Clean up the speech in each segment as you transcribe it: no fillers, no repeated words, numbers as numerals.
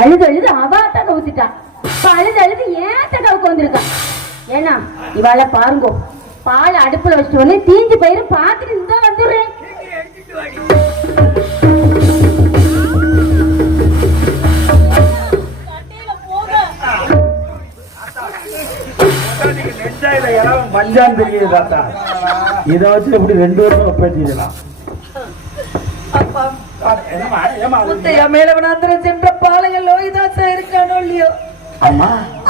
அழுது அழுது அவாத்த கவுத்துட்டான். அழுது அழுது ஏத்த கவுக்கு வந்திருக்கான். ஏன்னா இவாள பாருங்கோ, பால் அடுப்புல வச்சுட்டு வந்து தீஞ்சு பயிரும் பாத்துட்டு இருந்தா வந்துடுறேன். மஞ்சான் தெரியுது தாத்தா. இதை வச்சு எப்படி 2 வருஷம் பேசிக்கலாம். மேலவனாந்திரம் சென்ற பாளையம் லோகிதாசா இருக்கானோ இல்லையோ,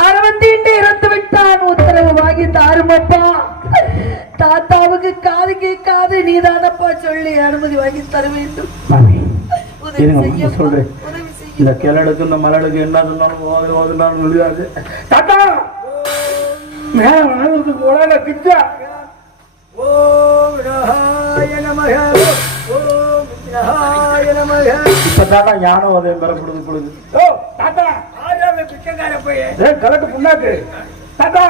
அரவந்தீண்டு இறந்து விட்டான். உத்தரவு வாங்கி தாருமப்பா. தாத்தாவுக்கு காது கேட்காது, நீதானப்பா சொல்லி அனுமதி வாங்கி தர வேண்டும். சொல்றேன், இந்த கிழடுக்கு இந்த மலடுக்கு என்ன சொன்னாலும் ஓதுனாலும் முடியாது. தாத்தா மேல வனதுக்கு போல பிச்சா. இப்பதாத்தா ஞான உதயம் பெறப்படுது பொழுது. கலட்டு புண்ணாக்கு தாத்தா,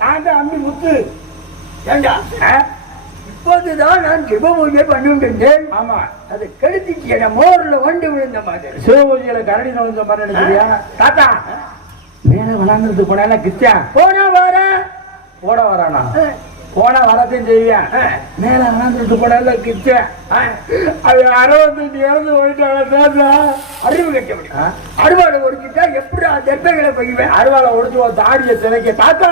நான் தான் அம்மி முத்து. இப்போதுதான் நான் சிவ பூஜை பண்ணிருந்தேன். ஆமா, அது கெடுத்துச்சு. என மோர்ல ஒன்று விழுந்த மாதிரி, சிவ பூஜையில கரடி நுழைஞ்ச மாதிரி நினைக்கிறியா தாத்தா? மேல வளர்ந்துட்டு போனா கிச்சா போனா வர போட வரானா? போனா வரத்தையும் செய்வியா? மேல வளர்ந்துட்டு போனா கிச்ச அது 65 இறந்து போயிட்டாங்க. அறிவு கட்ட முடியும். அறுவாடை ஒடிச்சுட்டா எப்படி தெப்பைகளை பகிவேன்? அறுவாடை ஒடிச்சு தாடிய சிலைக்க தாத்தா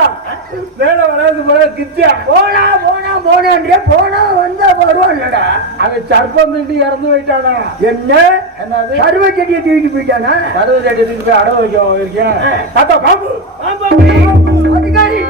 மேல வளர்ந்து போன கிச்சா. போனா போனா போனான்றே போனா வந்தா வருவான்டா. அது சர்ப்பம் திண்டி இறந்து போயிட்டானா? என்ன என்னது? கருவ செடியை தூக்கிட்டு போயிட்டானா? கருவ செடியை தூக்கி போய் அடவு வைக்க இருக்கேன் தாத்தா. பாம்பு அதிகாரி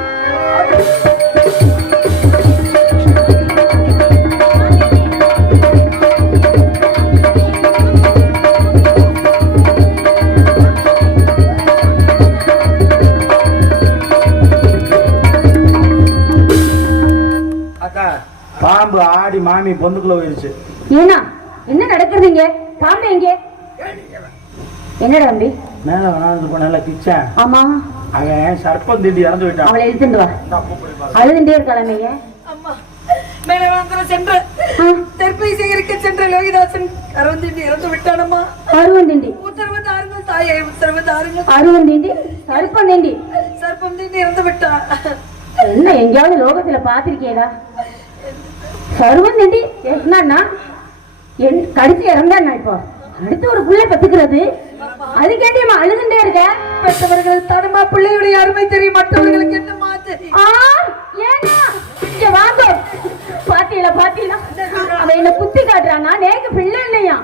பாம்பு ஆடி மாமி பொந்துக்குள்ள போயிருச்சு. ஏன்னா என்ன நடக்குதுங்க? பாம்பு எங்க? என்னடா தம்பி? மேல வளர்ந்து போனால கிச்சா. ஆமா, அவன் சர்ப்பம் திண்டி இறந்து போயிட்டான். அவளை இழுத்துட்டு வா. அழுதுண்டே இருக்காளமைய. அம்மா மேலவனாந்திரம் சென்ற தெற்பை சேகரிக்க சென்ற லோகிதாசன் அரவந்திண்டி இறந்து விட்டானம்மா. அருவந்திண்டி உத்தரவு தாருங்கள் தாயே, உத்தரவு தாருங்கள். அருவந்திண்டி சர்ப்பம் திண்டி சர்ப்பம் திண்டி இறந்து விட்டான். என்ன எங்கேயாவது லோகத்துல பாத்திருக்கீங்களா? சர்வம் திண்டி என்னன்னா கடிச்சு இறந்தாண்ணா. இப்போ அடுத்து ஒரு பிள்ளை பத்துக்கிறது, அதுக்கேண்டி அழுதுண்டே இருக்க? பெற்றவர்கள் தனமா பிள்ளையுடைய அருமை தெரியும், மற்றவர்களுக்கு என்ன மாதிரி? இங்க வாங்க. பாத்தீங்களா பாத்தீங்களா, அவ என்ன குத்தி காட்டுறானா? நேக்கு பிள்ளை இல்லையா?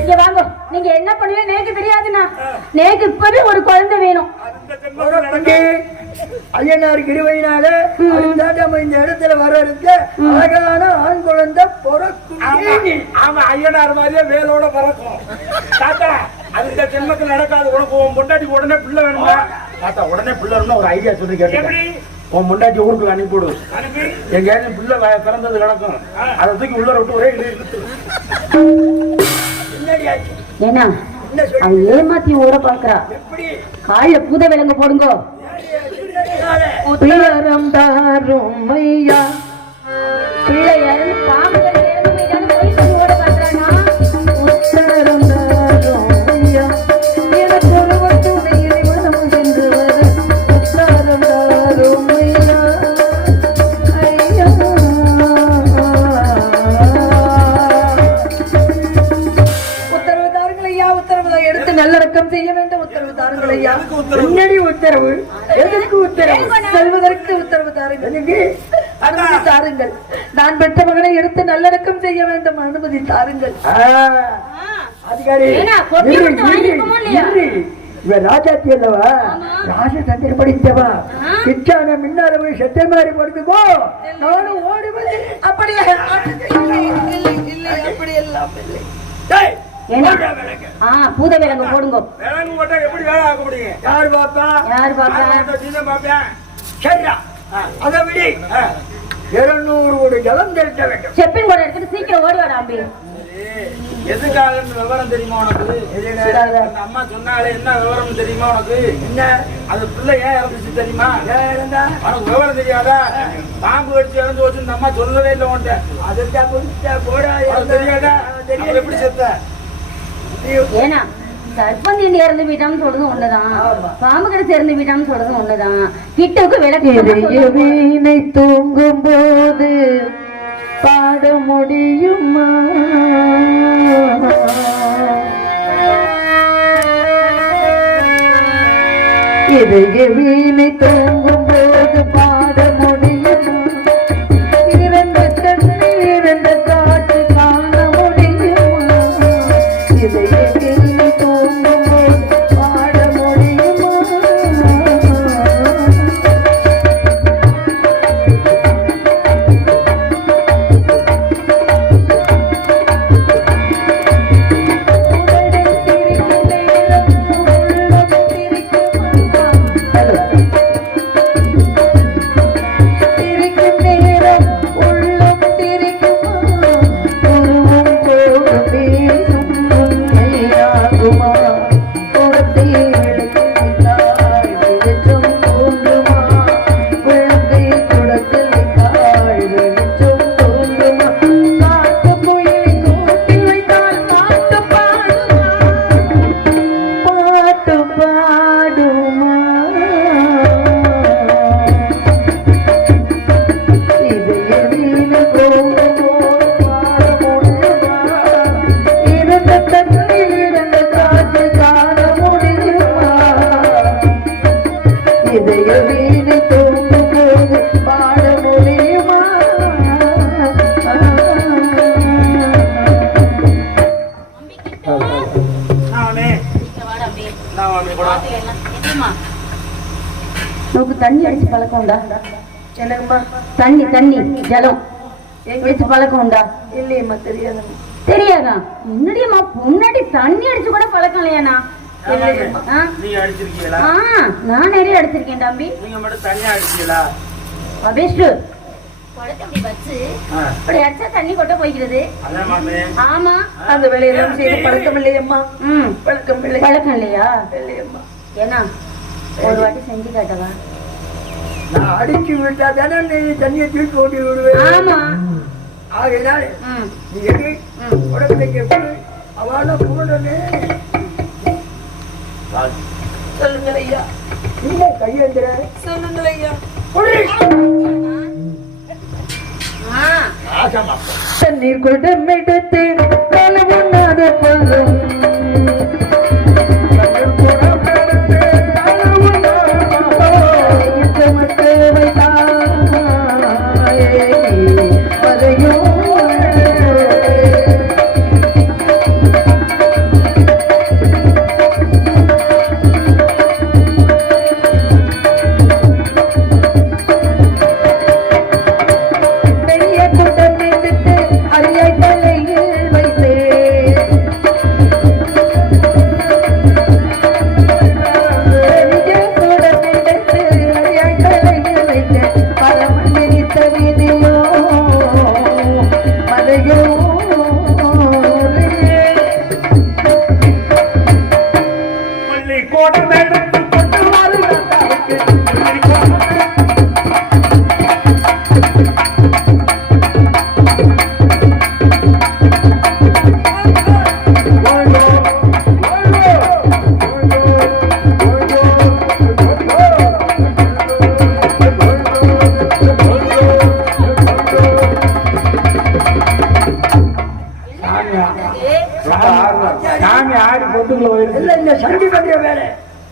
இங்க வாங்க. நீங்க என்ன பண்ணுவீங்க நேக்கு தெரியாதுண்ணா. நேக்கு இப்பவே ஒரு குழந்தை வேணும். ஐயனார் கிருபையினால இந்த இடத்துல வர இருக்க அழகான ஆண் குழந்தை பிறக்கும். ஆமா, ஐயனார் மாதிரியே வேலோட பிறக்கும் தாத்தா. அந்த ஜென்மத்தில் நடக்காது. உனக்கு உன் முன்னாடி உடனே பிள்ளை வேணுமா தாத்தா? உடனே பிள்ளை வேணும்னா ஒரு ஐடியா சொல்லி கேட்டேன். உன் முன்னாடி ஊருக்கு அனுப்பிவிடு. எங்கேயாச்சும் பிள்ளை பிறந்தது கிடக்கும், அதை தூக்கி உள்ள விட்டு ஒரே இழுத்து. ஏன்னா அவ ஏமாத்தி ஊற பாக்குறா. காலில பூத விலங்கு போடுங்க. உத்தரம் தாரும் ஐயா, பிள்ளையாரு பாம்புகள் ஓட பாக்குறானா? உத்தரம் தாரும் ஐயா, எனக்கு ஒரு துணை மனம் சென்று வர. உத்தரம் தாரும் ஐயா, ஐயா உத்தரவு தாருங்கள் ஐயா. உத்தரவு எடுத்து நல்லடக்கம் செய்ய வேண்டும். உத்தரவு தாருங்கள் ஐயா. என்னடி உத்தரவு? எதற்கு உத்தரவு? செல்வதற்கு உத்தரவு தாருங்கள். அனுமதி தாருங்கள். நான் பெற்ற மகனை எடுத்து நல்லடக்கம் செய்ய வேண்டும். அனுமதி தாருங்கள். அதிகாரி ஏன்னா, கொட்டி விட்டு வாங்கிருக்கோமா இல்லையா? இவன் ராஜாத்தி அல்லவா? ராஜ தந்திர படித்தவா? பிச்சான மின்னால போய் செத்த மாதிரி படுத்துக்கோ. நானும் ஓடி வந்து அப்படியே அப்படி எல்லாம் இல்லை. ஏன்னா பூத விலங்கு போடுங்க. விலங்கு போட்டா எப்படி வேலை ஆக முடியும்? யாரு பாப்பா? யாரு பாப்பா? பாப்பேன். சரியா அதை விடி. 200 கோடி ஜலம் தெளிக்க வேண்டும். செப்பின் கூட எடுத்துட்டு சீக்கிரம் ஓடி வாடா அம்பி. எதுக்காக விவரம் தெரியுமா உனக்கு? அந்த அம்மா சொன்னாலே என்ன விவரம் தெரியுமா உனக்கு? என்ன அது பிள்ளை ஏன் இறந்துச்சு தெரியுமா? உனக்கு விவரம் தெரியாதா? பாம்பு கடிச்சு இறந்து வச்சு இந்த அம்மா சொல்லவே இல்லை உன்ட்ட. தெரியாதா? எப்படி செத்த? ஏன்னா சர்பந்தி இறந்து வீட்டான்னு சொல்றது ஒண்ணுதான், பாம்பு கடிச்சு இறந்து வீட்டான்னு சொல்றது ஒண்ணுதான். கிட்டக்கு விளக்கு வீணை தூங்கும் போது பாட முடியுமா? இதய வீணை தூங்கும் போது பாட முடியுமா? இரண்டு கண்ணில் இரண்டு காற்று காண முடியுமா? இதய வீணை தூங்கும் போது பாட முடியுமா? தண்ணி அடிச்சு பழக்கம் உண்டா? எனக்குமா தண்ணி தண்ணி ஜலம் அடிச்சு பழக்கம் உண்டா? இல்லையம்மா, தெரியாது. தெரியாதா? முன்னாடியம்மா முன்னாடி தண்ணி அடிச்சு கூட பழக்கம் இல்லையாண்ணா? நான் நிறைய அடிச்சிருக்கேன் தம்பி. நீங்க மட்டும் தனியா அடிச்சீங்களா? தண்ணி கொட்ட போய்கிறது. ஆமா, அந்த வேலையெல்லாம் செய்து பழக்கம் இல்லையம்மா. பழக்கம் இல்லை. பழக்கம் இல்லையா? இல்லையம்மா. ஏன்னா ஒரு வாட்டி செஞ்சு காட்டவா? நான் அடிச்சு விட்டா தானே நீ தண்ணியை தூக்கி ஓட்டி விடுவேன். ஆமா, ஆகையினால நீ எது உடம்புக்கு அவள கூடனே சொல்லுங்கள் ஐயா. இல்ல கையெந்திர சொல்லுங்கள் ஐயா. தண்ணீர் குடம் எடுத்து கலவுண்ணாத பல்லும்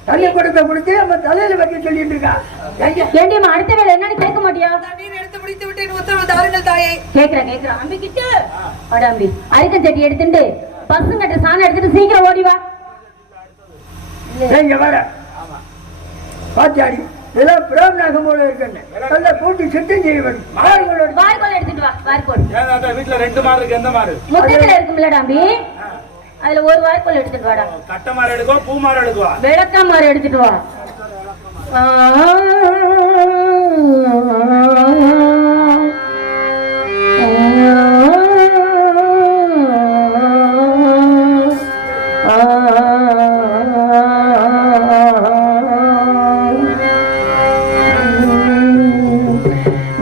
தண்ணி கொடுத்த கொடுத்து நம்ம தலையில வைக்க சொல்லிட்டு இருக்கா. அடுத்த வேலை என்னன்னு கேட்க மாட்டியா? முடித்து விட்டேன், உத்தரவு தாருங்கள் தாயே. கேக்குறேன் அம்பி கிட்ட வாட அம்பி. அரிக்க சட்டி எடுத்துட்டு பசுங்கட்ட சாணம் எடுத்துட்டு சீக்கிரம் ஓடி வா. இங்க வர பாத்தியாடி இதெல்லாம் பிரேம்நாகம் போல இருக்குன்னு நல்லா கூட்டி சுத்தம் செய்ய வேண்டும். வாய்க்கோல் எடுத்துட்டு வா. வாய்க்கோல் வீட்டுல 2 மாடு இருக்கு. எந்த மாடு? முத்தத்துல இருக்கும்லடா அம்பி, அதுல ஒரு வாய்க்கோல் எடுத்துட்டு வாடா. கட்ட மாடு எடுக்கோ, பூ மாடு எடுக்குவா? விளக்கா மாறு எடுத்துட்டு வா.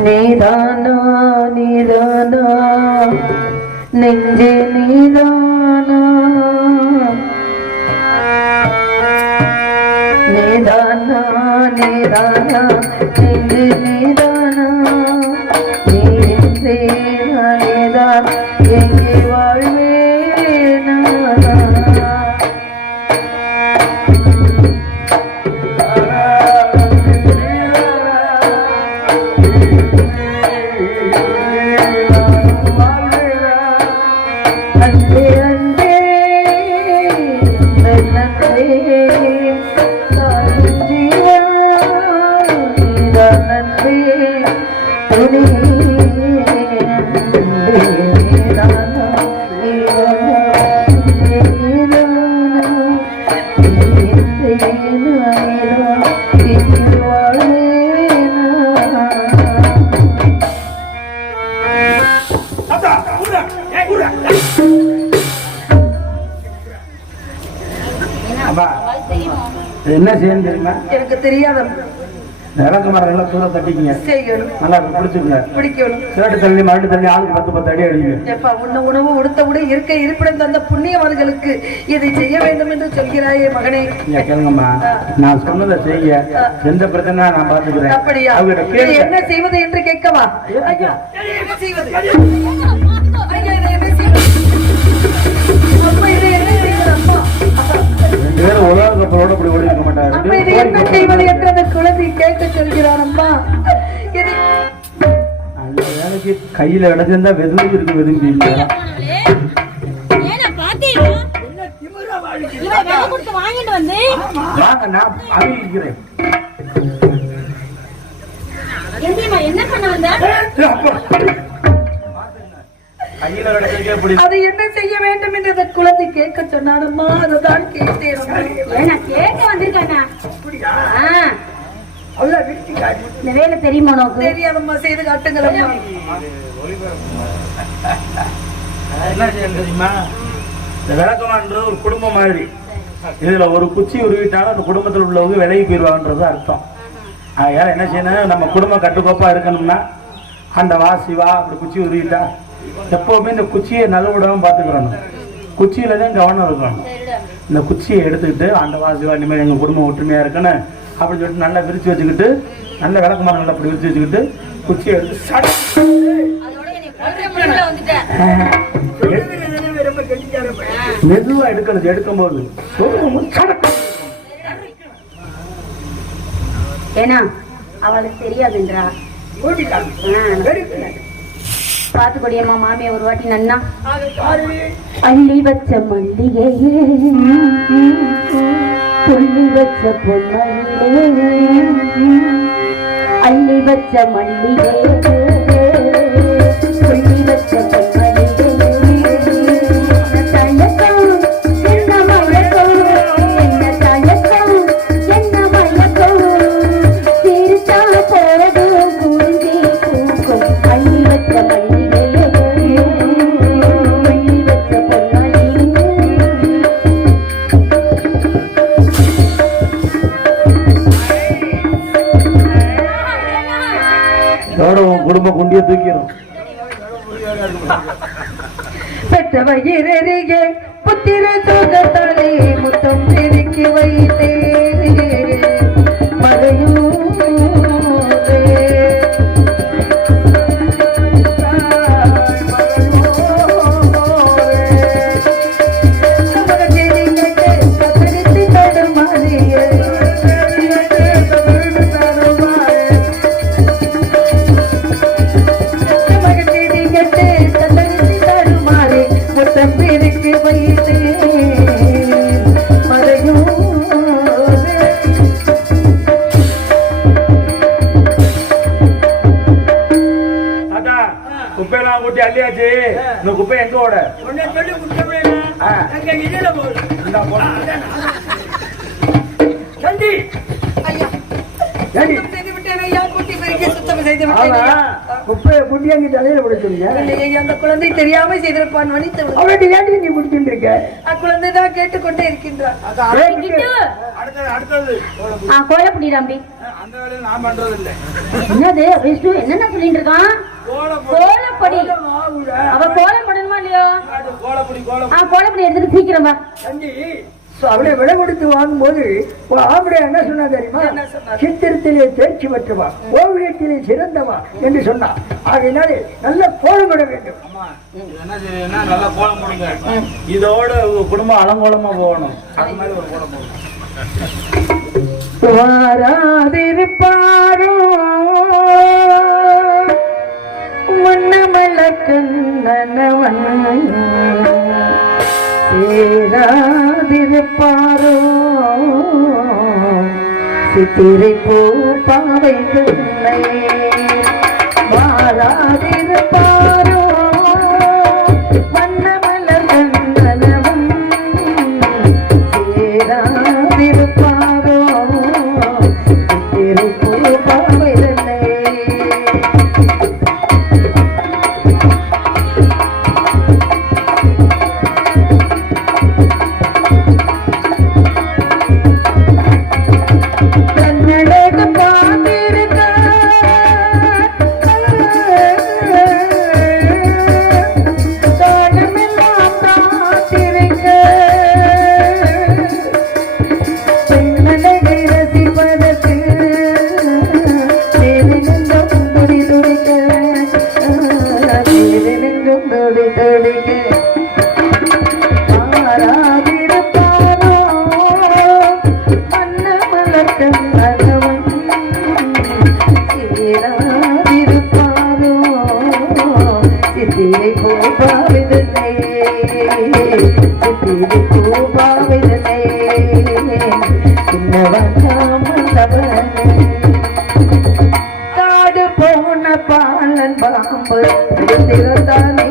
நீதானா நீதானா நெஞ்சே நீதானா நீதானா நீதானா நெஞ்சே நீதானா நீதான் எங்கே வாழ்வேனா என்ன செய்யணும் தெரியுமா? எனக்கு தெரியாத விளக்கு மரம் நல்லா தூர தட்டிக்கிங்க, செய்யணும், நல்லா பிடிச்சுங்க, பிடிக்கணும். சேட்டு தள்ளி மறுட்டு தள்ளி ஆளுக்கு 10 அடி அடிங்க. எப்பா உண்ண உணவு உடுத்தவுடன் இருக்க இருப்பிடம் தந்த புண்ணியவர்களுக்கு இதை செய்ய வேண்டும் என்று சொல்கிறாயே மகனே. கேளுங்கம்மா, நான் சொன்னதை செய்ய, எந்த பிரச்சனை நான் பாத்துக்கிறேன். அப்படியா? என்ன செய்வது என்று கேட்கவா? ஐயா என்ன செய்வது? ஐயா இதை என்ன செய்வது? அப்பா இதை என்ன செய்வது? அப்பா உலக கப்பலோட இப்படி ஓடி இருக்க மாட்டாரு. அப்ப இதை என்ன செய்வது என்று அந்த குழந்தை கேட்க சொல்கிறான். அம்மா அந்த வேலைக்கு கையில கிடைச்சிருந்தா வெதுங்கி இருக்கு, வெதுங்கி வாங்க, நான் அறிவிக்கிறேன். என்ன பண்ண வந்த? கையில கிடைச்சிருக்கே பிடி. அதை என்ன செய்ய வேண்டும் என்று அந்த குழந்தை கேட்க சொன்னானம்மா, அதுதான் கேட்டேன். கேட்க வந்திருக்கானா? இந்த வேலை தெரியுமா உனக்கு? தெரியாதம்மா, செய்து காட்டுங்களம்மா. என்ன செய்யணும் தெரியுமா? இந்த விளக்கமான்றது ஒரு குடும்பம் மாதிரி. இதுல ஒரு குச்சி உருவிட்டாலும் அந்த குடும்பத்தில் உள்ளவங்க விலகி போயிடுவாங்கன்றது அர்த்தம். ஆகையால என்ன செய்யணும், நம்ம குடும்பம் கட்டுக்கோப்பா இருக்கணும்னா அந்த வா சிவா அப்படி குச்சி உருவிட்டா எப்பவுமே இந்த குச்சியை நல்ல விடாம பாத்துக்கிறோம். குச்சியில தான் கவனம் இருக்கணும். இந்த குச்சியை எடுத்துக்கிட்டு அந்த வா சிவா இனிமேல் எங்க குடும்பம் ஒற்றுமையா இருக்குன்னு அப்படின்னு சொல்லிட்டு நல்லா விரிச்சு வச்சுக்கிட்டு, நல்ல விளக்கமாக நல்லா அப்படி விரிச்சு வச்சுக்கிட்டு குச்சியை எடுத்து மெதுவா எடுக்கணும். எடுக்கும்போது ஏன்னா அவளுக்கு தெரியாதுன்றா. பாத்துக்கொடியம்மா மாமியை ஒரு வாட்டி நன்னா அள்ளி வச்ச மல்லிகையே சொல்லி வச்ச பொன்மணியே அள்ளி வச்ச மல்லிகையே சொல்லி வச்ச குடும்பம் குண்டிய தூக்கிறோம். பெற்ற வயிறறிய புத்திர சோகத்தாலே முத்தம் நெருக்கி வைத்தே மறையூரே குப்பையெல்லாம் கூட்டி அள்ளியாச்சு. இந்த குப்பை எங்க ஓட? உன்னை சொல்லி குற்றமே அங்க இதுல போடு. இந்தா போடு. சண்டி ஐயா சண்டி சுத்தம் செய்து விட்டேன் ஐயா, கூட்டி பெருக்கி சுத்தம் செய்து ஆமா விட்டேன். குப்பையை குட்டி அங்க தலையில கொடுத்துருங்க. இல்லையே, அந்த குழந்தை தெரியாம செய்திருப்பான், மன்னித்து விடு. அவனுக்கு ஏண்டி நீ முடிச்சுட்டு இருக்க? அக்குழந்தை தான் கேட்டுக்கொண்டே இருக்கின்றான். கிட்டு அடுத்தது கோலப்படி தம்பி. அந்த வேலையை நான் பண்றது இல்லை. என்னது விஷ்ணு என்னென்ன சொல்லிட்டு இருக்கான்? கோலப்படி. அவ கோலம் போடணுமா இல்லையோ? கோலப்படி கோலப்படி எடுத்துட்டு சீக்கிரம் வா. சண்டி அவளை விலை கொடுத்து வாங்கும்போது ஆம்பளை என்ன சொன்னா தெரியுமா? சித்திரத்திலே தேர்ச்சி பெற்றவா, ஓவியத்திலே சிறந்தவா என்று சொன்னா. ஆகையினாலே நல்ல கோலம் விட வேண்டும். என்ன செய்யணும்னா நல்லா கோலம் போடுங்க. இதோட உங்க குடும்பம் அலங்கோலமா போகணும். அது மாதிரி ஒரு கோலம் போடுங்க. வாராதிருப்பாரோ மன்னமல கண்ணனவன் சேராதிருப்பாரோ சித்திரை பூ பாவை பிள்ளை வாராதிருப்பாரோ மன்னமல கண்ணனவன் சேராதிருப்பாரோ சித்திரை பூ பாவை பிள்ளை. காடு போன பாலன் பாம்பு திறந்தானே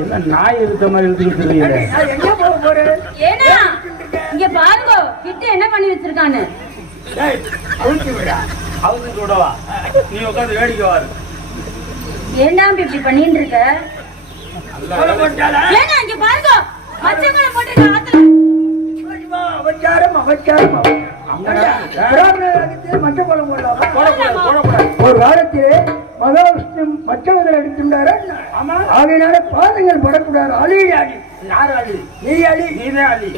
என்ன நாய் இருக்க மாதிரி இழுத்துக்கிட்டு இருக்கீங்க? எங்க போக போறேன்? ஏன்னா இங்க பாருங்க கிட்ட என்ன பண்ணி வச்சிருக்கான்னு. அவங்களுக்கு விடவா? நீ உட்காந்து வேடிக்கை வாரு. ஏன்டா இப்படி பண்ணிட்டு இருக்க? ஏன்னா இங்க பாருங்க மச்சங்களை போட்டு ஆத்துல அவச்சாரம் அவச்சாரம் மற்ற கோலம் போடலாமா? ஒரு காலத்திலே மகாவிஷ்ணு மற்றவர்கள் எடுத்துட்டாரு. ஆகையினால பாதங்கள் படக்கூடாது. அழி அழி யாரு அழி? நீ அழி நீதே அழி.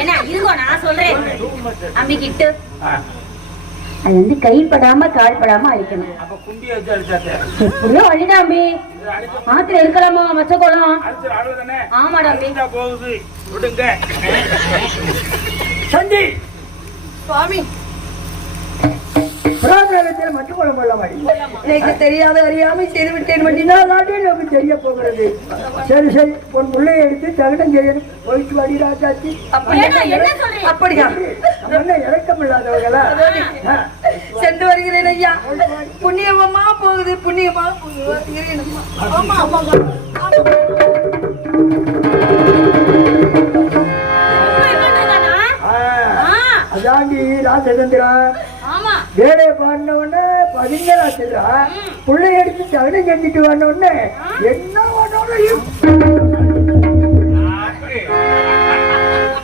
ஏன்னா இருங்கோ நான் சொல்றேன். அம்பி கிட்டு அது வந்து கைப்படாம கால்படாம அழிக்கணும். அப்ப குண்டி வச்சு அடிச்சாத்தே எப்படியோ அழிடா அம்பி. ஆத்துல இருக்கலாமா மச்ச கோலம்? அடிச்சு அழுதானே. ஆமாடா அம்பி. போகுது விடுங்க. சண்டி சுவாமி புராதனத்தில் மற்ற கோலம் போடலாமா? எனக்கு தெரியாத அறியாமை செய்து விட்டேன். நாட்டே நமக்கு தெரிய போகிறது. சரி சரி உன் பிள்ளையை எடுத்து தகனம் செய்யணும். போயிட்டு வாடி ராஜாச்சி. அப்படியா? நம்ம இறக்கம் இல்லாதவர்களா? சென்று வருகிறேன் ஐயா. புண்ணியமா போகுது, புண்ணியமா போகுது. ஆமா ஆமா அதாண்டி ராஜதந்திரா வேலையை பாடின உடனே பதினேழாச்சுடா. பிள்ளை எடுத்து தகனம் செஞ்சுட்டு வந்த உடனே என்ன பண்ணணும்?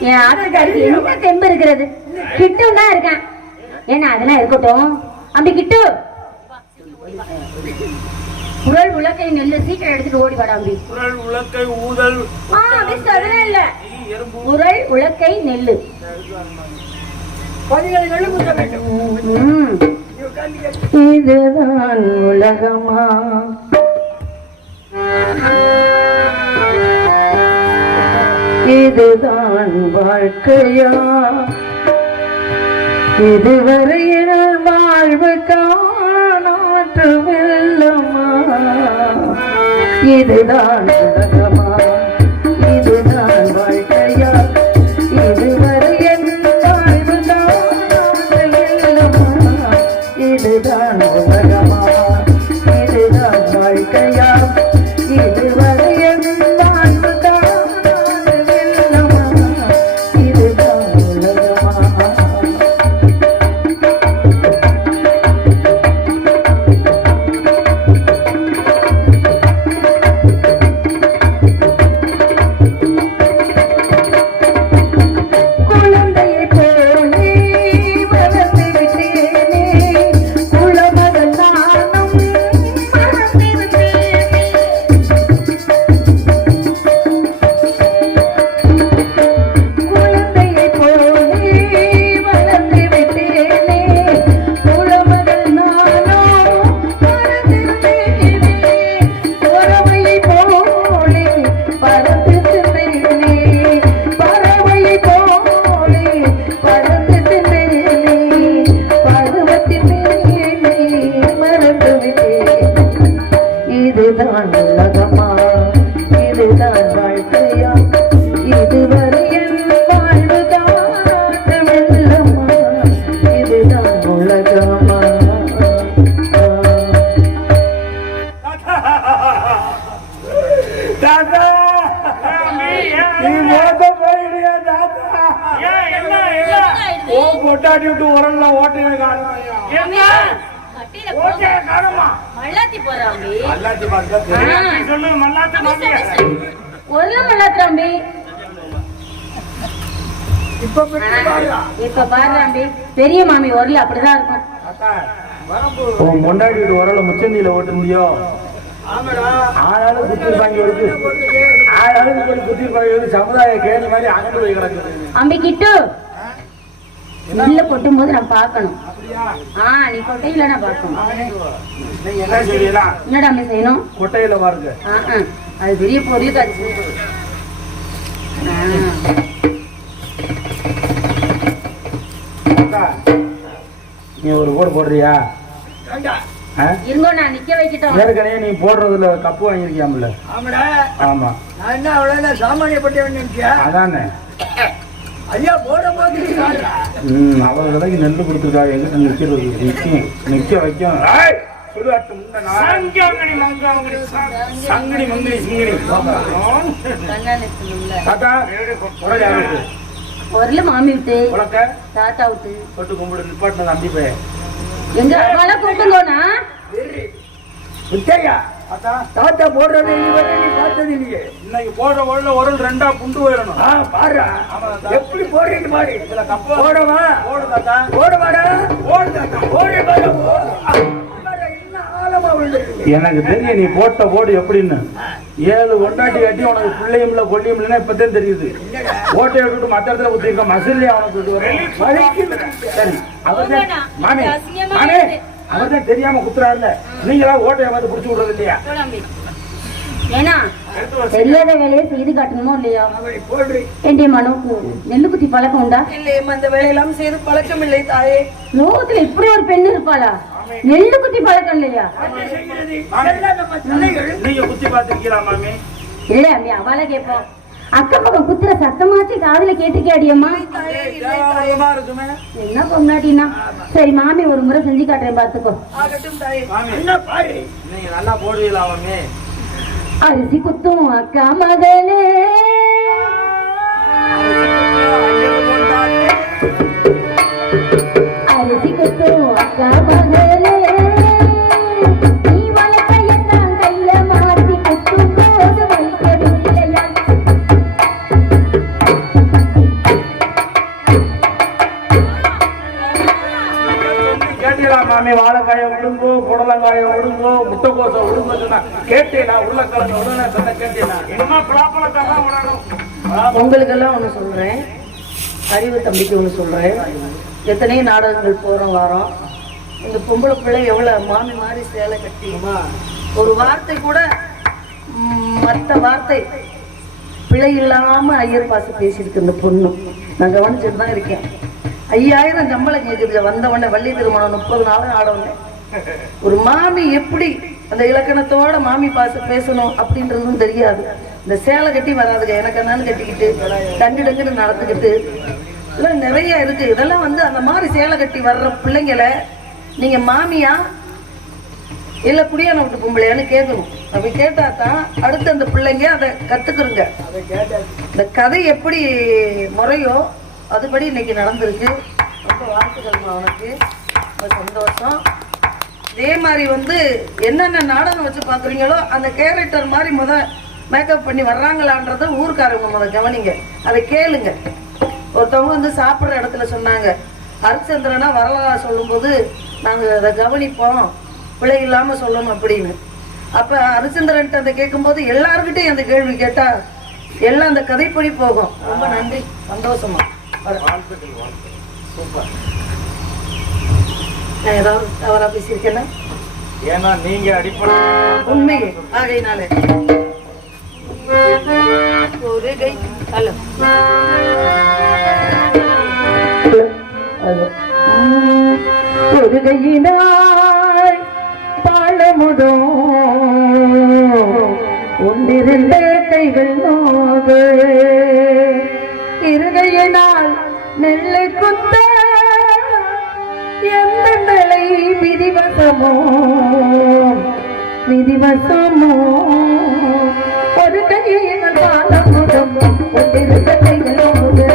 என் ஆத்துக்காருக்கு என்ன தெம்பு இருக்கிறது? கிட்டும் தான் இருக்கேன். ஏன்னா அதெல்லாம் இருக்கட்டும். அப்படி கிட்டு குரல் உலக்கை நெல்லு சீக்கிரம் எடுத்துட்டு ஓடி வாடா அம்பி. குரல் உலக்கை ஊதல் இல்ல குரல் உலக்கை நெல்லு 17 நெல்லு குத்த வேண்டும். இதுதான் உலகமா, இதுதான் வாழ்க்கையா, இதுவரையில் வாழ்வு காணாற்று வெள்ளமா, இதுதான் உலகமா, இதுதான் வாழ்க்கையா, இதுவரையில் வாழ்வு காணாற்று வெள்ளமா, இதுதான் உலகமா, இதுதான் வாழ்க்கையா, இதுவரையில் வாழ்வு காணாற்று வெள்ளமா, இதுதான் உலகமா. குழந்தையை போலே வளர்ந்து விட்டேனே, குலமகள் நானும் மறந்து விட்டேனே. குழந்தையை போலே வளர்ந்து விட்டேனே, குலமகள் நானும் மறந்து விட்டேனே. பறவையை போலே பறந்து சென்றேனே, பறவையை போலே பறந்து சென்றேனே, பருவத்தின் மேலே மறந்து விட்டேன். இதுதான் உலகமா, இதுதான் வாழ்க்கையா, இதுவரையில் வாழ்வு காணாத வெள்ளமா, இதுதான் உலகமா. தாத்தா நீ மோத போயிடுயா தாத்தா. ஓ பொட்டாட்டி விட்டு உரல்ல ஓட்டையை காணுமையா? ஓட்டையை காணுமா? மல்லாத்தி போறா அம்பி. மல்லாத்தி பார்த்தா தெரியும். சொல்லு மல்லாத்தி மாமியா. ஒரு மல்லாத்திரம் அம்பி. இப்ப பெற்று பாருடா. இப்ப பாரு அம்பி, பெரிய மாமி ஒருல அப்படிதான் இருக்கும். உன் பொண்டாட்டி விட்டு உரல்ல முச்சந்தியில ஓட்டுந்தியோ? ஆமாடா. ஆளாலும் குத்திருப்பாங்க இருக்கு. ஆளாலும் போய் குத்திருப்பாங்க இருக்கு. சமுதாய கேள்வி மாதிரி அகண்டு போய் கிடக்குது. அம்பி கிட்டு உள்ள கொட்டும் போது நான் பாக்கணும். நீ கொட்டையில நான் பாக்கணும். நீங்க என்ன செய்யலாம்? என்னடா அம்பி செய்யணும்? கொட்டையில பாருங்க. அது பெரிய பொருள் காட்சி. நீ ஒரு போடு போடுறியா? ஏண்டா? இருங்கோ நான் நிக்க வைக்கிட்டோம். ஏற்கனவே நீ போடுறதுல கப்பு வாங்கிருக்கியாம்ல? ஆமாடா. ஆமா. நான் என்ன அவ்வளவு சாமானியப்பட்டவன் நினைச்சியா? அதானே. ஐயா போட போது காடுறா. அவள் விலைக்கு நெல் கொடுத்துருக்கா. எங்கிட்ட நிக்கிறது நிக்கும் நிக்க வைக்கும். சங்கடி மங்கடி சிங்கடி தாத்தா ஒருல மாமி விட்டு உலக்க தாத்தா விட்டு தொட்டு கும்பிடு நிப்பாட்டினது அம்பி போய் எங்க அவளை கூப்பிட்டுங்கோனா முத்தையா தாத்தா போடுறது இதுவரை நீ பார்த்தது இல்லையே. இன்னைக்கு போடுற உள்ள ஒரு ரெண்டா புண்டு போயிடணும். பாருடா எப்படி போடுறீங்க பாரு. இதுல கப்பா போடவா போடு தாத்தா. போடவாடா போடு தாத்தா. போடு பாரு. இன்னும் ஆழமா விழுந்துருக்கு. எனக்கு தெரியும் நீ போட்ட போடு எப்படின்னு. 7 கொண்டாட்டி கட்டி உனக்கு பிள்ளையும்ல கொல்லியும்லன்னா இப்பதான் தெரியுது. ஓட்டையை விட்டு மத்த இடத்துல குத்திருக்க மசிலே அவனுக்கு சரி அவர்தான் மாமி மாமி அவர்தான் தெரியாம குத்துறாருல. நீங்களா ஓட்டையை பார்த்து புடிச்சு விடுறது இல்லையா? ஏன்னா தெரியாத வேலையை செய்து காட்டணுமோ இல்லையா? போடுறீ என் மனுக்கு நெல்லு குத்தி பழக்கம் உண்டா? இல்லையம்மா, அந்த வேலையெல்லாம் செய்து பழக்கம் இல்லை தாயே. லோகத்துல இப்படி ஒரு பெண் இருப்பாளா? நெல்லு குத்தி பழக்கம் இல்லையா? நீங்க குத்தி பார்த்திருக்கீங்களா மாமி? இல்ல அம்மி அவளை கேட்போம். அக்கம் பக்கம் குத்துற சத்தமாச்சு காதுல கேட்டிருக்கியாடியம்மா? இருக்குமே. என்ன பொண்ணாட்டினா? சரி மாமி ஒரு முறை செஞ்சு காட்டுறேன் பாத்துக்கோ. ஆகட்டும் தாயே. என்ன பாரு. நீங்க நல்லா போடுவீங்களா மாமி? அரிசி குத்தும் அக்கா மகளே, அரிசி குத்தும் அக்கா மகளே, நீ வளர்க்கையத்தான் கையில மாத்தி குத்தும் போது வைக்கவில்லையா? மாமி வாழைக்காயை விடுங்கோ, புடலங்காயை விடுங்கோ, முட்டைக்கோசை விடுங்கோ சொன்னா கேட்டேனா? உருளைக்கிழங்கு விடுங்க சொன்ன கேட்டேனா? என்னமா பிளாப்பழத்தான் விடணும். உங்களுக்கெல்லாம் ஒண்ணு சொல்றேன், அறிவு தம்பிக்கு ஒண்ணு சொல்றேன். எத்தனையோ நாடகங்கள் போறோம் வரோம். இந்த பொம்பளை பிள்ளை எவ்வளவு மாமி மாதிரி சேலை கட்டியுமா, ஒரு வார்த்தை கூட மற்ற வார்த்தை பிழை இல்லாம ஐயர் பாச பேசியிருக்கு இந்த பொண்ணு. நான் கவனிச்சுட்டு தான் இருக்கேன். 5000 சம்பளம் கேட்குது. வந்த உடனே வள்ளி திருமணம் 30 நாள் ஆடவுடனே ஒரு மாமி எப்படி அந்த இலக்கணத்தோட மாமி பாச பேசணும் அப்படின்றதும் தெரியாது. இந்த சேலை கட்டி வராதுங்க, எனக்கு என்னன்னு கட்டிக்கிட்டு டங்கு டங்குன்னு நடந்துக்கிட்டு இதெல்லாம் நிறைய இருக்கு. இதெல்லாம் வந்து அந்த மாதிரி சேலை கட்டி வர்ற பிள்ளைங்களை நீங்க மாமியா இல்ல குடியான விட்டு பொம்பளையான்னு கேட்கணும். அப்படி கேட்டா தான் அடுத்து அந்த பிள்ளைங்க அதை கத்துக்குறங்க. இந்த கதை எப்படி முறையோ அதுபடி இன்னைக்கு நடந்திருக்கு. ரொம்ப வாழ்த்துக்கள்மா உனக்கு, ரொம்ப சந்தோஷம். இதே மாதிரி வந்து என்னென்ன நாடகம் வச்சு பார்க்குறீங்களோ அந்த கேரக்டர் மாதிரி மேக்கப் பண்ணி வர்றாங்களான்றத ஊருக்காரங்க கவனிங்க, அதை கேளுங்க. ஒருத்தவங்க வந்து சாப்பிட்ற இடத்துல சொன்னாங்க, ஹரிச்சந்திரனா வரலாறு சொல்லும்போது நாங்கள் அதை கவனிப்போம், பிழை இல்லாமல் சொல்லணும் அப்படின்னு. அப்போ ஹரிச்சந்திரன்ட்டு அதை கேட்கும்போது எல்லாருக்கிட்டையும் அந்த கேள்வி கேட்டால் எல்லாம் அந்த கதைப்படி போகும். ரொம்ப நன்றி, சந்தோஷமா. நான் ஏதாவது தவறா பேசியிருக்கேன்னா ஏன்னா நீங்க அடிப்படை உண்மையே ஆகையினாலே ஒரு கை அல்ல ஒரு கையினாய் பாழமுதோ ஒன்றிருந்த கைகள் நோது இருகையினால் நெல்லை குத்த எந்த நிலை விதிவசமோ விதிவசமோ ஒரு கையினால் பாழமுதம் ஒன்றிருந்த கைகள் நோது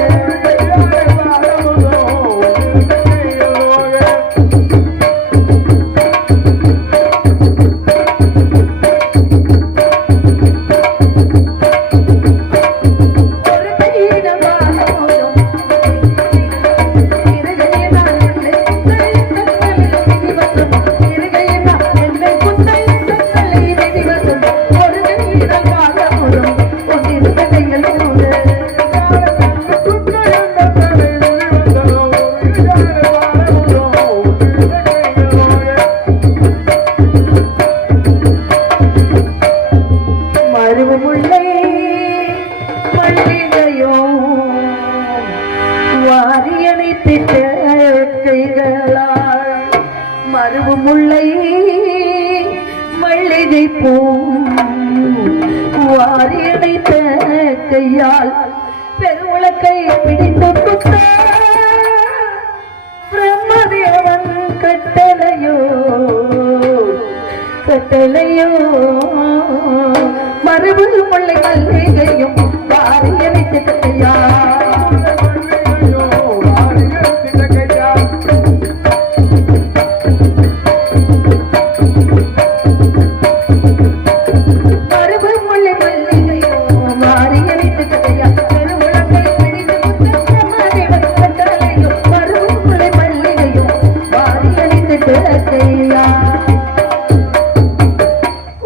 மருவு முல்லை மல்லிகை பூ வாரியடைத்த கையால் பெருவுலக்கை பிடித்து குத்த பிரம்மதேவன் கட்டளையோ கட்டளையோ மருவு முல்லை மல்லிகையும் வாரியடைத்த கையால்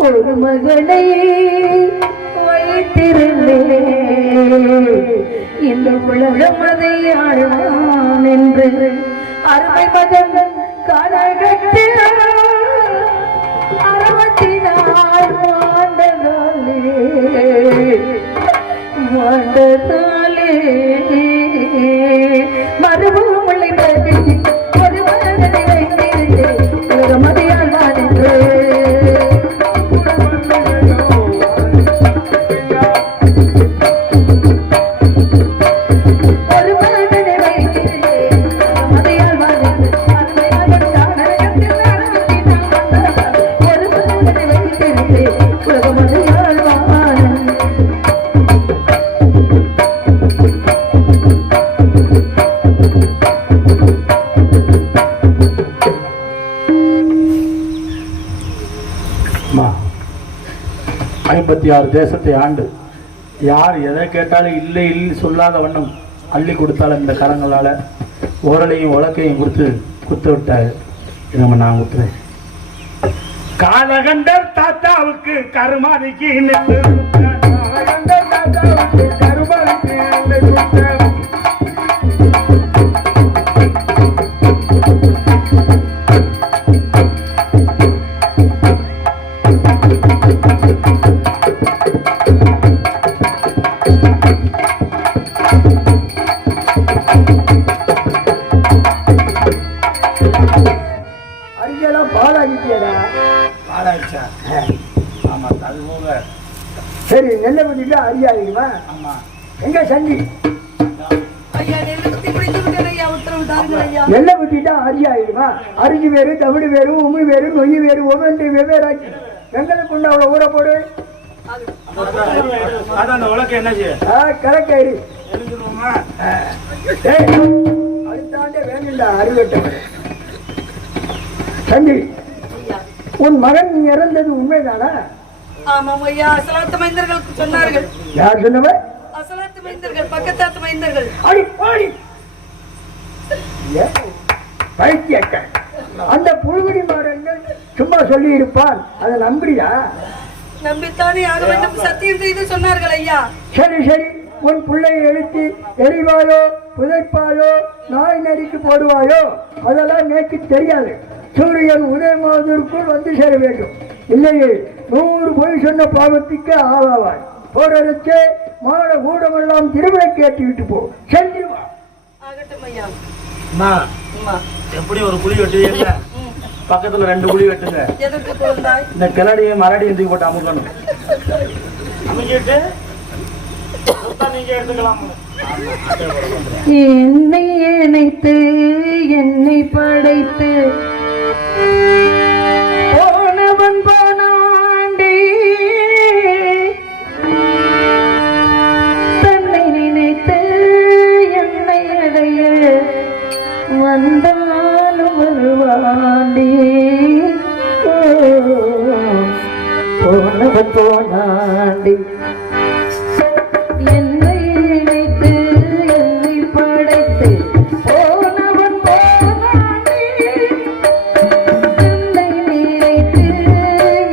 ஒரு மகளை வைத்திருந்தே இந்த உலகம் அதை ஆழ்வான் என்று அருமை மகன் காலகத்தில் 64 மாண்டதாலே மரபு முல்லை ஒரு மகனை வைத்திருந்தே உலகம் அதை ஆழ்வான் என்று அம்மா 56 தேசத்தை ஆண்டு யார் எதை கேட்டாலும் இல்லை இல்லை சொல்லாத வண்ணம் அள்ளி கொடுத்தாலும் இந்த கரங்களால் ஓரலையும் உலக்கையும் கொடுத்து விட்டாரு. நம்ம நான் விட்டுறேன். காலகண்டர் தாத்தாவுக்கு கருமாதிக்கு நெல்லு காலகண்டர் தாத்தாவுக்கு கருமாதிக்கு நெல்லு அரிசியெல்லாம் பாலாகிட்டியடா. பாலாயிடுச்சா? ஆமா, அது போக. சரி, நெல்லை பத்திட்டு அரியாயிடுமா? ஆமா. எங்க சண்டி? ஐயா நெல் குத்தி குடித்து விட்டேன் ஐயா, உத்தரவு தாருங்கள் ஐயா. நெல்லை பத்திட்டா அரியாயிடுமா? அரிசி வேறு, தமிழ் வேறு, உமி வேறு, நொய் வேறு, ஒவ்வொன்று வெவ்வேறாக்கி வெங்களுக்கு உண்டு. அவ்வளோ ஊற போடு. அதான் அந்த உலக்கு என்ன செய்ய கலக்காயிரு எழுந்துருவோமா? அடுத்தாண்டே வேணுண்டா அறிவட்டவன். சண்டி, உன் மகன் இறந்தது உண்மைதானா? ஆமாம் ஐயா, அசலாத்து மைந்தர்களுக்கு சொன்னார்கள். யார் சொன்னவ? அசலாத்து மைந்தர்கள், பக்கத்தாத்து மைந்தர்கள். அடி பாடி பைத்தியக்கார. அந்த புழுகுடி மாடங்கள் சும்மா சொல்லி இருப்பான், அதை நம்புறியா? நம்பித்தானே ஆக வேண்டும், சத்தியம் செய்து சொன்னார்கள் ஐயா. சரி சரி, உன் பிள்ளையை எழுத்தி எரிவாயோ புதைப்பாயோ நாய் நரிக்கு போடுவாயோ அதெல்லாம் நேற்று தெரியாது. சூரியன் உதயமாவதற்குள் வந்து சேர வேண்டும். இல்லையே 100 பொய் சொன்ன பாவத்துக்கு ஆளாவாய். போரடிச்சு மாட கூடமெல்லாம் திருவிழா கேட்டு விட்டு போ. செஞ்சிருவா. ஆகட்டும் ஐயா. அம்மா, எப்படி ஒரு குழி வெட்டுவீங்க? பக்கத்துல 2 குழி வெட்டுங்க. எதற்கு குழந்தாய்? இந்த கிளடியும் மரடியும் தூக்கி போட்டு அமுக்கணும். அமுக்கிட்டு நீங்க எடுத்துக்கலாம். என்னை இணைத்து என்னை படைத்து போனவன் போனாண்டே, தன்னை நினைத்து என்னை அடைய வந்தாலும் வருவாண்டே. போனவன் போனாண்டே, என்னை நினைத்து என்னை படைத்து போனவன் போனாண்டே, என்னை நினைத்து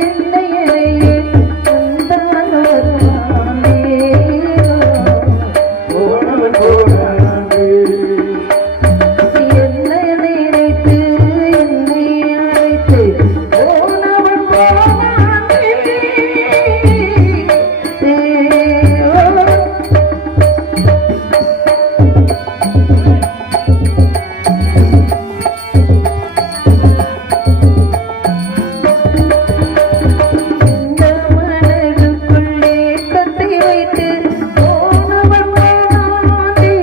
என்னை அடைய வந்தாலும் வருவாண்டே. போனவன் போனாண்டே, என்னை நினைத்து என்னை அழைத்து போனவன் போனாண்டே. இந்த மனதுக்குள்ளே கத்தி வைத்து போனவன் போனாண்டே,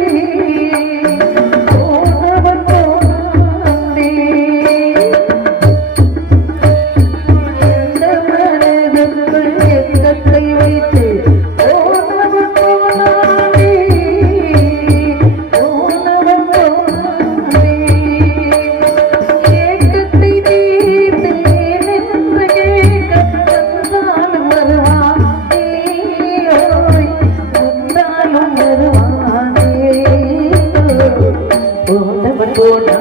போனவன் போனாண்டே. இந்த மனதுக்குள்ளே கத்தி வைத்து போனவன் போனாண்டே, போனவன் போனாண்டே. ஏக்கத்தை தீர்த்தேன் என்று கேட்க வந்தாலும் வருவானே, ஓய் வந்தாலும் வருவானே. போனவன் போனாண்டே.